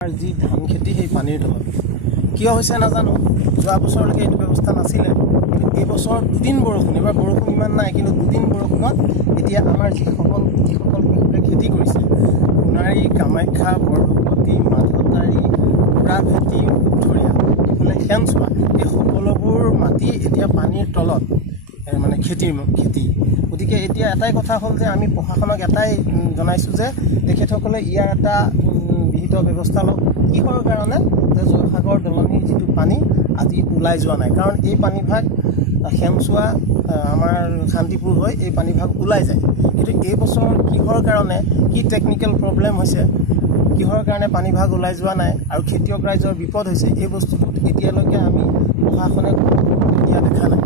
আমাৰ যি ধান খেতি সেই পানীৰ তলত কিয় হৈছে নাজানো। যোৱা বছৰলৈকে এইটো ব্যৱস্থা নাছিলে, কিন্তু এই বছৰ দুদিন বৰষুণ, এবাৰ বৰষুণ ইমান নাই, কিন্তু দুদিন বৰষুণত এতিয়া আমাৰ যিসকল কৃষকে খেতি কৰিছে, সোণাৰী, কামাখ্যা, বৰভগতী, মাধৱতাৰী, পুৰাভেটি, উত্তৰীয়া, এইফালে শেনচোৱা, এই সকলোবোৰ মাটি এতিয়া পানীৰ তলত, মানে খেতি। গতিকে এতিয়া এটাই কথা হ'ল যে আমি প্ৰশাসনক এটাই জনাইছোঁ যে তেখেতসকলে ইয়াৰ এটা বিহিত ব্যৱস্থা লওক। কিহৰ কাৰণে যে জয়সাগৰ দলনিৰ যিটো পানী আজি ওলাই যোৱা নাই, কাৰণ এই পানীভাগ শেনচোৱা আমাৰ শান্তিপুৰ হৈ এই পানীভাগ ওলাই যায়। কিন্তু এই বছৰ কিহৰ কাৰণে, কি টেকনিকেল প্ৰব্লেম হৈছে, কিহৰ কাৰণে পানীভাগ ওলাই যোৱা নাই আৰু খেতিয়ক ৰাইজৰ বিপদ হৈছে, এই বস্তুটোত এতিয়ালৈকে আমি প্ৰশাসনে দিয়া দেখা নাই।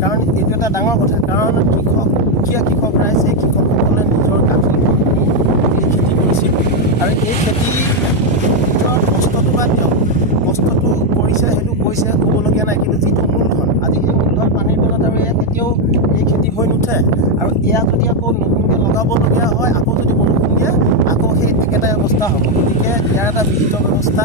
কাৰণ এইটো এটা ডাঙৰ কথা, কাৰণ দুখীয়া কৃষক ৰাইজ, এই কৃষকসকলে নিজৰ গাঁঠিৰ এই খেতি কৰিছিল আৰু এই খেতিৰ কষ্টটো বাদ দিয়ক, কষ্টটো কৰিছে সেইটো কৈছে, ক'বলগীয়া নাই, কিন্তু যিটো মূলধন, আজি সেই মূলধন পানীৰ তলত আৰু এয়া কেতিয়াও এই খেতি হৈ নুঠে। আৰু এয়া যদি আকৌ নতুনকৈ লগাবলগীয়া হয়, আকৌ যদি বৰষুণ দিয়ে, আকৌ সেই একেটাই অৱস্থা হ'ব। গতিকে ইয়াৰ এটা বিহিত ব্যৱস্থা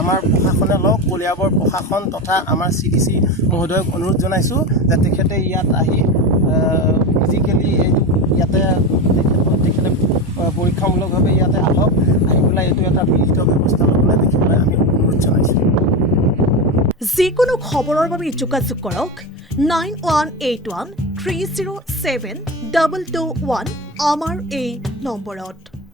আমাৰ প্ৰশাসনে লওক। কলিয়াবৰ প্ৰশাসন তথা আমাৰ CDC মহোদয়ক অনুৰোধ জনাইছোঁ যে তেখেতে ইয়াত আহি ফিজিকেলি এইটো ইয়াতে তেখেতে পৰীক্ষামূলকভাৱে ইয়াতে আহক, আহি পেলাই এইটো এটা বিহিত ব্যৱস্থা ল'বলৈ দেখিবলৈ আমি অনুৰোধ জনাইছোঁ। যিকোনো খবৰৰ বাবে যোগাযোগ কৰক 9181 307 221 আমাৰ এই নম্বৰত।